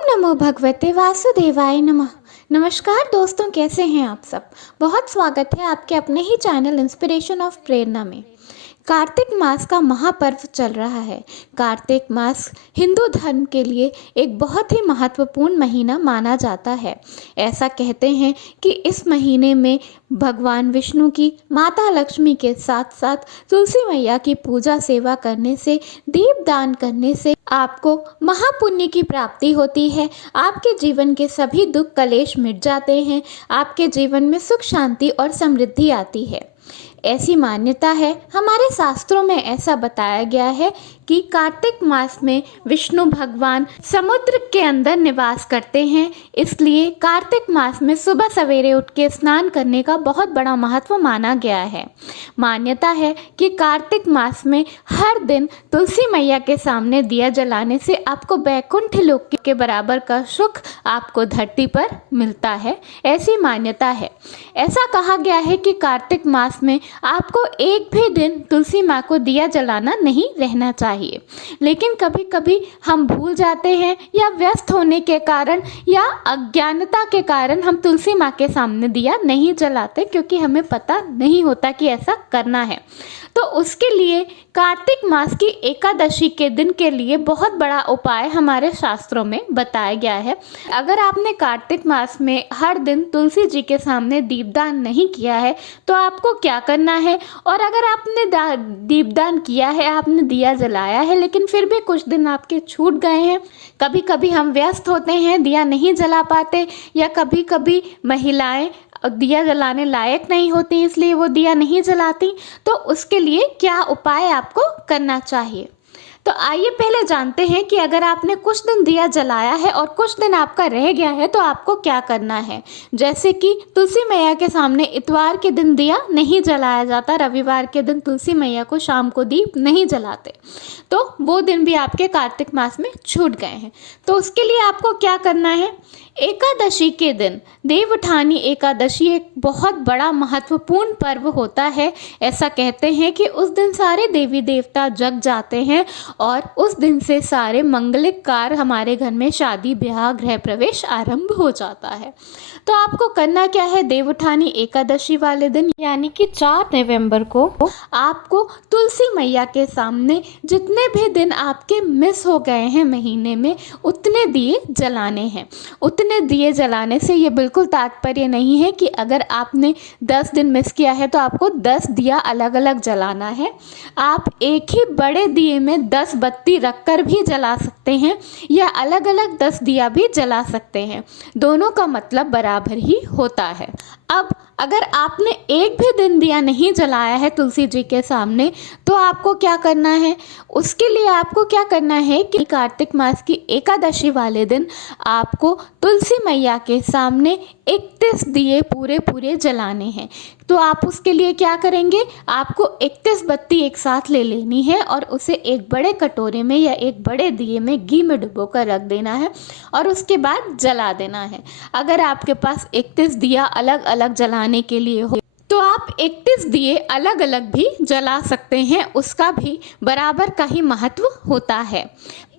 नमो भगवते वासुदेवाय नमः। नमस्कार दोस्तों, कैसे हैं आप सब। बहुत स्वागत है आपके अपने ही चैनल इंस्पिरेशन ऑफ प्रेरणा में। कार्तिक मास का महापर्व चल रहा है। कार्तिक मास हिंदू धर्म के लिए एक बहुत ही महत्वपूर्ण महीना माना जाता है। ऐसा कहते हैं कि इस महीने में भगवान विष्णु की माता लक्ष्मी के साथ साथ तुलसी मैया की पूजा सेवा करने से, दीपदान करने से आपको महापुण्य की प्राप्ति होती है। आपके जीवन के सभी दुख कलेश मिट जाते हैं। आपके जीवन में सुख शांति और समृद्धि आती है। ऐसी मान्यता है, हमारे शास्त्रों में ऐसा बताया गया है कि कार्तिक मास में विष्णु भगवान समुद्र के अंदर निवास करते हैं। इसलिए कार्तिक मास में सुबह सवेरे उठ के स्नान करने का बहुत बड़ा महत्व माना गया है। मान्यता है कि कार्तिक मास में हर दिन तुलसी मैया के सामने दिया जलाने से आपको वैकुंठ लोक के बराबर का सुख आपको धरती पर मिलता है। ऐसी मान्यता है। ऐसा कहा गया है कि कार्तिक मास में आपको एक भी दिन तुलसी माँ को दिया जलाना नहीं रहना चाहिए। लेकिन कभी कभी हम भूल जाते हैं, या व्यस्त होने के कारण या अज्ञानता के कारण हम तुलसी माँ के सामने दिया नहीं जलाते, क्योंकि हमें पता नहीं होता कि ऐसा करना है। तो उसके लिए कार्तिक मास की एकादशी के दिन के लिए बहुत बड़ा उपाय हमारे शास्त्रों में बताया गया है। अगर आपने कार्तिक मास में हर दिन तुलसी जी के सामने दीपदान नहीं किया है तो आपको क्या करना है, और अगर आपने दीपदान किया है, आपने दिया जलाया है, लेकिन फिर भी कुछ दिन आपके छूट गए हैं, कभी कभी हम व्यस्त होते हैं, दिया नहीं जला पाते, या कभी कभी महिलाएं दिया जलाने लायक नहीं होती इसलिए वो दिया नहीं जलाती, तो उसके लिए क्या उपाय आपको करना चाहिए। तो आइए पहले जानते हैं कि अगर आपने कुछ दिन दिया जलाया है और कुछ दिन आपका रह गया है तो आपको क्या करना है। जैसे कि तुलसी मैया के सामने इतवार के दिन दिया नहीं जलाया जाता, रविवार के दिन तुलसी मैया को शाम को दीप नहीं जलाते, तो वो दिन भी आपके कार्तिक मास में छूट गए हैं। तो उसके लिए आपको क्या करना है। एकादशी के दिन, देवउठानी एकादशी एक बहुत बड़ा महत्वपूर्ण पर्व होता है। ऐसा कहते हैं कि उस दिन सारे देवी देवता जग जाते हैं और उस दिन से सारे मंगलिक कार्य, हमारे घर में शादी ब्याह गृह प्रवेश आरंभ हो जाता है। तो आपको करना क्या है। देवउठानी एकादशी वाले दिन यानी कि 4 नवंबर को आपको तुलसी मैया के सामने जितने भी दिन आपके मिस हो गए हैं महीने में, उतने दिए जलाने हैं। उतने दिए जलाने से ये बिल्कुल तात्पर्य नहीं है कि अगर आपने 10 दिन मिस किया है तो आपको 10 दिया अलग अलग जलाना है। आप एक ही बड़े दिए में 10 बत्ती रखकर भी जला सकते हैं, या अलग अलग 10 दिया भी जला सकते हैं। दोनों का मतलब बराबर ही होता है। अब अगर आपने एक भी दिन दिया नहीं जलाया है तुलसी जी के सामने, तो आपको क्या करना है। उसके लिए आपको क्या करना है कि कार्तिक मास की एकादशी वाले दिन आपको तुलसी मैया के सामने 31 दिए पूरे पूरे जलाने हैं। तो आप उसके लिए क्या करेंगे, आपको 31 बत्ती एक साथ ले लेनी है और उसे एक बड़े कटोरे में या एक बड़े दिए में घी में डुबो कर रख देना है और उसके बाद जला देना है। अगर आपके पास 31 दिया अलग अलग जलाने के लिए हो तो आप 31 दिए अलग अलग भी जला सकते हैं, उसका भी बराबर का ही महत्व होता है।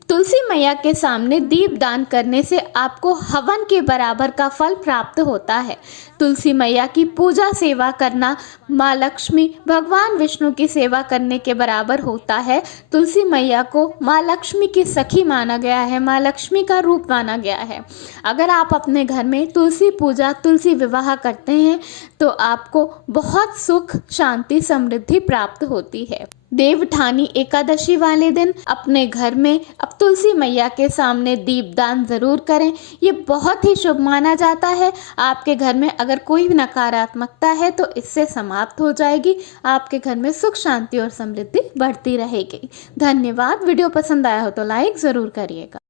तुलसी मैया के सामने दीप दान करने से आपको हवन के बराबर का फल प्राप्त होता है। तुलसी मैया की पूजा सेवा करना माँ लक्ष्मी, भगवान विष्णु की सेवा करने के बराबर होता है। तुलसी मैया को माँ लक्ष्मी की सखी माना गया है, माँ लक्ष्मी का रूप माना गया है। अगर आप अपने घर में तुलसी पूजा, तुलसी विवाह करते हैं तो आपको बहुत सुख शांति समृद्धि प्राप्त होती है। देवउठानी एकादशी वाले दिन अपने घर में अब तुलसी मैया के सामने दीपदान जरूर करें। ये बहुत ही शुभ माना जाता है। आपके घर में अगर कोई भी नकारात्मकता है तो इससे समाप्त हो जाएगी। आपके घर में सुख शांति और समृद्धि बढ़ती रहेगी। धन्यवाद। वीडियो पसंद आया हो तो लाइक ज़रूर करिएगा।